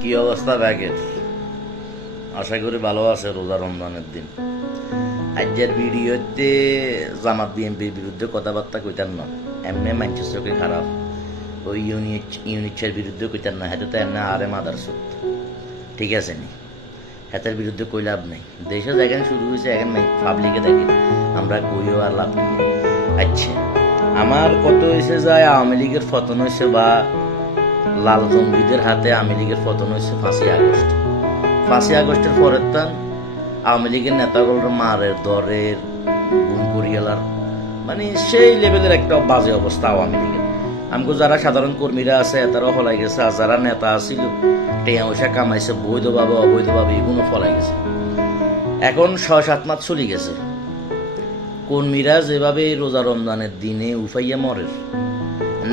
কি অবস্থা ব্যাগের? আশা করি ভালো আছে রোজা রমজানের দিন। আজকের ভিডিওতে জামাত বিএনপির বিরুদ্ধে কথাবার্তা কইতাম না, এমনি মানুষের চোখে খারাপ। ওই ইউনিটের বিরুদ্ধে কইতাম না, হাতে তো এমনি আরে মাদার সুত, ঠিক আছে নি? হাতের বিরুদ্ধে কই লাভ নেই। দেশে যেখানে শুরু হয়েছে এখানে পাবলিকে দেখে আমরা কইও আর লাভ নেই। আচ্ছা, আমার কত হয়েছে যায় আওয়ামী লীগের পতন হয়েছে বা লাল জঙ্গিদের হাতে আওয়ামী লীগের পতন হয়েছে 5ই আগস্ট। 5ই আগস্টের পরের তান আওয়ামী লীগের নেতাগুলোর মারের দরের গুম করিয়ালার মানে সেই লেভেলের একটা বাজে অবস্থা আওয়ামী লীগের। আমগো যারা সাধারণ কর্মীরা আছে তারাও ফলাই গেছে, আর যারা নেতা আছিল টেয়া পয়সা কামাইছে বৈধভাবে অবৈধভাবে এগুলো ফলাই গেছে। এখন 6-7 মাস চলে গেছে, কর্মীরা যেভাবে রোজা রমজানের দিনে উফাইয়া মরের,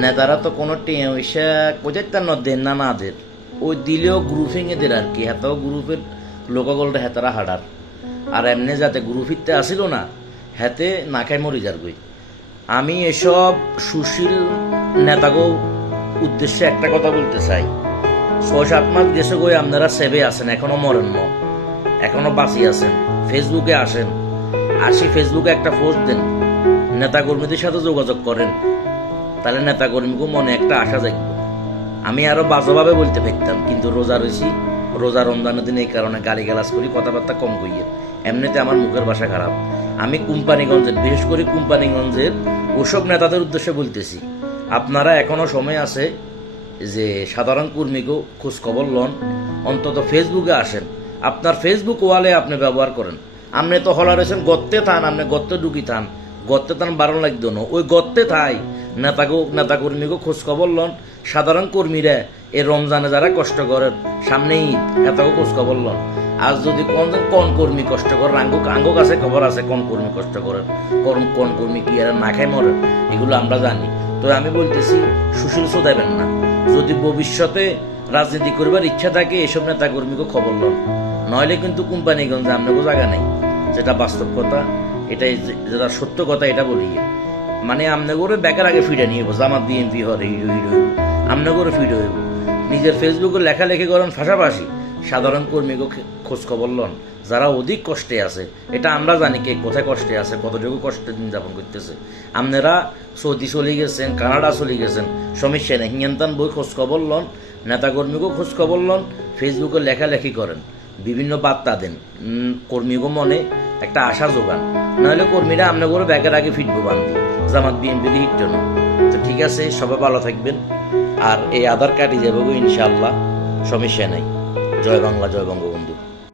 নেতারা তো কোনো টেয়া পয়সা কোথায় দেন না না দের, ওই দিলেও গ্রুপিং এদের আর কি, হেতাও গ্রুপের লোকগলটা হেতারা হাডার। আর এমনি যাতে গ্রুপিতে আসিল না হেতে না খাই মরি যার গই। আমি এসব সুশীল নেতাগো উদ্দেশ্যে একটা কথা বলতে চাই, 6-7 মাস গেছে গই আপনারা সেভে আছেন, এখনো মরেন ন, এখনো বাঁচি আছেন, ফেসবুকে আসেন, ফেসবুকে একটা পোস্ট দেন, নেতা কর্মীদের সাথে যোগাযোগ করেন, তাহলে নেতা কর্মীকে মনে একটা আশা জাগবে। আমি আরো বাজেভাবে বলতে পারতাম, কিন্তু রোজা রয়েছি, রোজা রমজানের দিন এই কারণে গালি গালাজ করি, কথাবার্তা কম কইয়ে। এমনিতে আমার মুখের ভাষা খারাপ। আমি কোম্পানিগঞ্জের, বিশেষ করে কোম্পানিগঞ্জের ওসব নেতাদের উদ্দেশ্যে বলতেছি, আপনারা এখনো সময় আছে যে সাধারণ কর্মীকেও খোঁজ খবর লন, অন্তত ফেসবুকে আসেন, আপনার ফেসবুক ওয়ালে আপনি ব্যবহার করেন। আপনি তো হলা রয়েছেন গর্তে থান, আপনি গর্তে ঢুকি থান, গর্তে থান বারণ লাগতো না, ওই গর্তে থাই নেতা কর্মীকে খোঁজ খবর লন। সাধারণ কর্মীরা এই রমজানে যারা কষ্ট করেন, সামনে ঈদ, এটাও খোঁজ খবর লন। আর যদি কোন কর্মী কষ্ট করেন, আঙ্গো কাছে খবর আছে কোন কর্মী কষ্ট করেন, কোন কর্মী কি আর না খাই মরেন, এগুলো আমরা জানি। তো আমি বলতেছি সুশীল দেবেন না, যদি ভবিষ্যতে রাজনীতি করবার ইচ্ছা থাকে এসব নেতা কর্মীকে খবর লন, নইলে কিন্তু কোম্পানিগঞ্জে আপনাকে জায়গা নেই। যেটা বাস্তব কথা, এটাই যেটা সত্য কথা, এটা বলি। মানে আমনে করে ব্যাকের আগে ফিডে নিয়ে জামাত বিএনপি হরে হিরো হিরো আমনে করে ফিডে হইব। নিজের ফেসবুকে লেখালেখি করেন, পাশাপাশি সাধারণ কর্মীকে খোঁজ খবর লন যারা অধিক কষ্টে আছে। এটা আমরা জানি কে কোথায় কষ্টে আছে, কতটুকু কষ্টে দিন যাপন করতেছে। আপনারা সৌদি চলে গেছেন, কানাডা চলে গেছেন, সমস্যা নেই, হিয়ান্তান বই খোঁজ খবর লন, নেতাকর্মীকেও খোঁজ খবর লন, ফেসবুকে লেখালেখি করেন, বিভিন্ন বার্তা দেন, কর্মীকে মনে একটা আশা যোগান। নাহলে কর্মীরা আপনার করে ব্যাগের আগে ফিটবো বান্ধি জামাত বিএনপি হিট জন্য। তো ঠিক আছে, সবাই ভালো থাকবেন। আর এই আধার কার্ডই যাবো ইনশাআল্লাহ, সমস্যা নাই। জয় বাংলা, জয় বঙ্গবন্ধু।